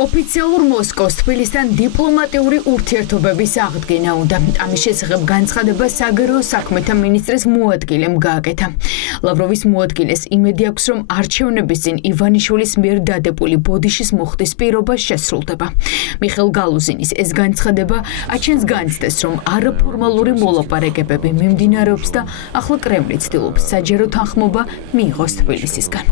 ოფიციალურ მოსკოვს თბილისთან დიპლომატიური ურთიერთობების აღდგენა უნდა. ამის შესახებ განცხადება საგარეო საქმეთა მინისტრის მოადგილემ გააკეთა. ლავროვის მოადგილეს იმედი აქვს, რომ არჩევნების წინ ივანიშვილის მიერ დადებული ბოდიშის მოხდის პირობა შესრულდება. მიხეილ გალუზინის ეს განცხადება აჩენს განცდას, რომ არაფორმალური მოლაპარაკებები მიმდინარეობს და ახლა კრემლი ცდილობს საჯარო თანხმობა მიიღოს თბილისისგან.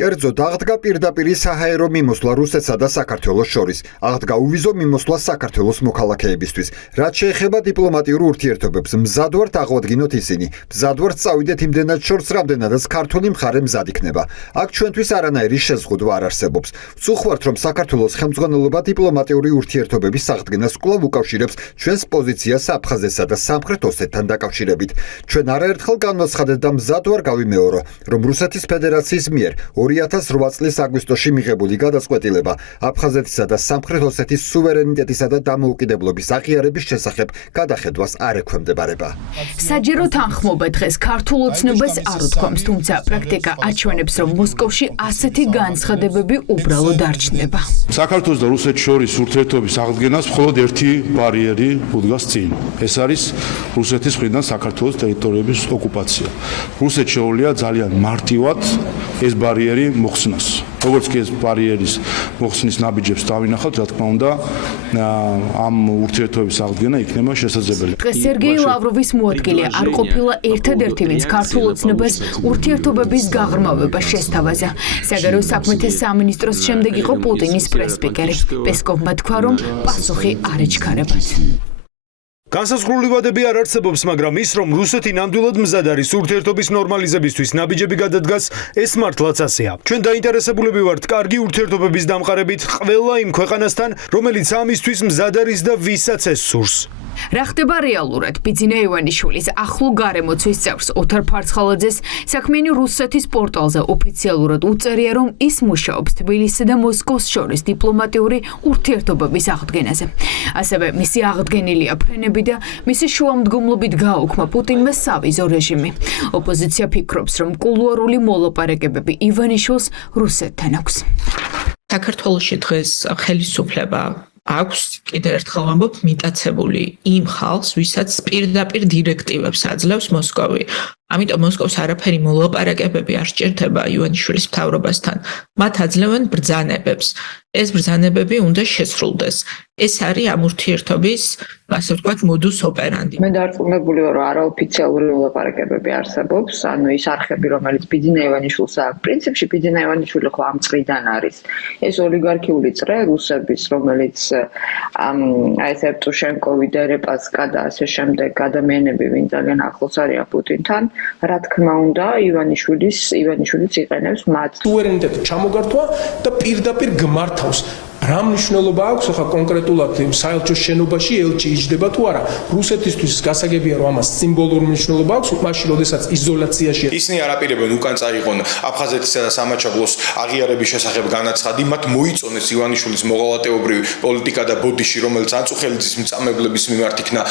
კერძოდ აღდგა პირდაპირ საჰაერო მიმოსვლა რუსეთსა და საქართველოს შორის. აღდგა უვიზო მიმოსვლა საქართველოს მოქალაქეებისთვის. რაც შეეხება დიპლომატიურ ურთიერთობებს, მზად ვართ აღვადგინოთ ისინი. მზად ვართ წავიდეთ იმდენად შორს, რამდენადაც ქართული მხარე მზად იქნება. აქ ჩვენთვის არანაირი შეზღუდვა არ არსებობს. ვწუხართ, რომ საქართველოს ხელმძღვანელობა დიპლომატიური ურთიერთობების აღდგენას კვლავ უკავშირებს ჩვენს პოზიციას აფხაზეთსა და სამხრეთ ოსეთთან დაკავშირებით. ჩვენ არაერთხელ განვაცხადეთ და მზად ვარ გავიმეორო, რომ რუსეთის ფედერაციის მიერ 2008 წლის აგვისტოში მიღებული გადაწყვეტილება აფხაზეთისა და სამხრეთ ოსეთის სუვერენიტეტისა და დამოუკიდებლობის აღიარების შესახებ გადახედვას არ ექვემდებარება. საჯარო თანხმობა დღეს ქართულ ოცნებას არ უთქვამს, თუმცა პრაქტიკა აჩვენებს, რომ მოსკოვში ასეთი განცხადებები უბრალოდ არ ჩნდება. საქართველოს და რუსეთის შორის ურთიერთობის აღდგენას მხოლოდ ერთი ბარიერი უდგას წინ. ეს არის რუსეთის მხრიდან საქართველოს ტერიტორიების ოკუპაცია. რუსეთს შეუძლია ძალიან მარტივად ეს ბარიერი მოხსნას. როგორც კი ეს ბარიერის მოხსნის ნაბიჯებს დავინახავთ, რა თქმა უნდა, ამ ურთიერთობის აღდგენა იქნება შესაძლებელი. დღეს სერგეი ლავროვის მოადგილე არ ყოფილა ერთადერთი, ვინც ქართულ ოცნებას ურთიერთობების გაღრმავება შესთავაზა. საგარეო საქმეთა სამინისტროს შემდეგ იყო პუტინის პრესსპიკერი. პესკოვმა თქვა, რომ პასუხი არ ეჩქარებათ. განსაზღვრული ვადები არ არსებობს, მაგრამ ის, რომ რუსეთი ნამდვილად მზად არის ურთიერთობის ნორმალიზებისთვის ნაბიჯები გადადგას, ეს მართლაც ასეა. ჩვენ დაინტერესებულები ვართ კარგი ურთიერთობების დამყარებით ყველა იმ ქვეყანასთან, რომელიც ამისთვის მზად არის და ვისაც ეს სურს. რა ხდება რეალურად? ბიძინა ივანიშვილის ახლო გარემოცვის წევრს ოთარ ფარცხალაძეს საქმიანი რუსეთის პორტალზე ოფიციალურად უწერია, რომ ის მუშაობს თბილისსა და მოსკოვს შორის დიპლომატიური ურთიერთობების აღდგენაზე. ასევე მისი აღდგენილია ფრენები და მისი შუამდგომლობით გააუქმა პუტინმა სავიზო რეჟიმი. ოპოზიცია ფიქრობს, რომ კულუარული მოლაპარაკებები ივანიშვილს რუსეთთან აქვს. საქართველოში დღეს ხელისუფლება აქვს კიდევ ერთხელ ვამბობ მიტაცებული იმ ხალხს, ვისაც პირდაპირ დირექტივებს აძლევს მოსკოვი. ამიტომ მოსკოვს არაფერი მოლაპარაკებები არ სჭირდება ივანიშვილის მთავრობასთან. მათ აძლევენ ბრძანებებს. ეს ბრძანებები უნდა შესრულდეს. ეს არის ამ ურთიერთობის, ასე ვთქვათ, modus operandi. მე დარწმუნებული ვარ, რომ არაოფიციალური მოლაპარაკებები არსებობს, ანუ ის არხები, რომელიც ბიძინა ივანიშვილს აქვს. პრინციპში ბიძინა ივანიშვილი ხო ამ წრიდან არის. ეს ოლიგარქიული წრე რუსების, რომელიც აი ეს ევტუშენკოვი, დერეპასკა და ასე შემდეგ ადამიანები, ვინ ძალიან ახლოს არიან პუტინთან, რა თქმა უნდა, ივანიშვილიც იყენებს მათ. სუვერენიტეტი ჩამოგართვა და პირდაპირ გმართავს. რა მნიშვნელობა აქვს ახლა კონკრეტულად საელჩოს შენობაში ელჩი იჯდება თუ არა? რუსეთისთვის გასაგებია, რომ ამას სიმბოლური მნიშვნელობა აქვს, მაშინ როდესაც იზოლაციაშია. ისინი არ აპირებენ უკან წაიღონ აფხაზეთისა და სამაჩაბლოს აღიარების შესახებ განაცხადი, მათ მოიწონეს ივანიშვილის მოღალატეობრივი პოლიტიკა და ბოდიში, რომელიც ანწუხელიძის მწამებლების მიმართ იქნა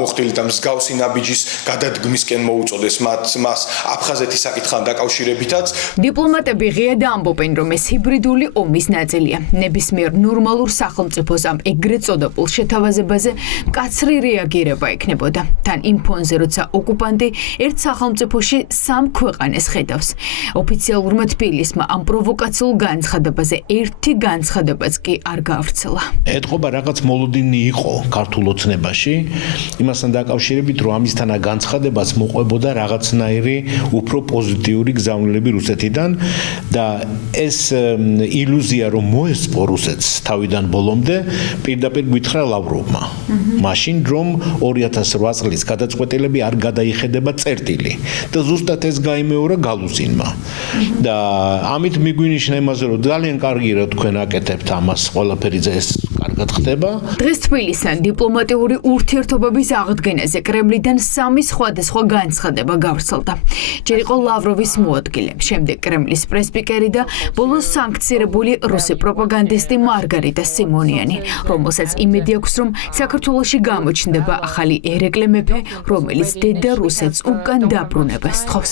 მოხდილი და მსგავსი ნაბიჯის გადადგმისკენ მოუწოდეს მას აფხაზეთის საკითხთან დაკავშირებითაც. დიპლომატები ღიად ამბობენ, რომ ეს ჰიბრიდული ომის ნაწილია. ნებისმიერ ნორმალურ სახელმწიფოს ამ ეგრეთ წოდებულ შეთავაზებაზე მკაცრი რეაგირება ექნებოდა. თან იმ ფონზე, როცა ოკუპანტი ერთ სახელმწიფოში სამ ქვეყანას ხედავს. ოფიციალურმა თბილისმა ამ პროვოკაციულ განცხადებაზე ერთი განცხადებაც კი არ გაავრცელა. ეთყობა რაღაც მოლოდინი იყო ქართულ ოცნებაში, იმასთან დაკავშირებით, რომ ამისთან განცხადებას მოყვებოდა რაღაცნაირი უფრო პოზიტიური გზავნილები რუსეთიდან და ეს ილუზია, რომ მოესწრო რუსეთს თავიდან ბოლომდე პირდაპირ გითხრა ლავროვმა. მაშინ რომ 2008 წლის გადაწყვეტილები არ გადაიხედება წერტილი და ზუსტად ეს გაიმეორა გალუზინმა. და ამით მიგვინიშნა იმაზე, რომ ძალიან კარგი რა თქვენ აკეთებთ ამას ყველაფერი ეს კარგად ხდება. დღეს თბილისთან დიპლომატიური ურთიერთობების აღდგენაზე კრემლიდან სამი სხვადასხვა განცხადება გავრცელდა. ჯერ იყო ლავროვის მოადგილე, შემდეგ კრემლის პრესსპიკერი და ბოლოს სანქცირებული რუსი პროპაგანდისტი მარგარიტა სიმონიანი, რომელსაც იმედი აქვს, რომ საქართველოში გამოჩნდება ახალი ერეკლე მეფე, რომელიც დედა რუსეთს უკან დაბრუნებას თხოვს.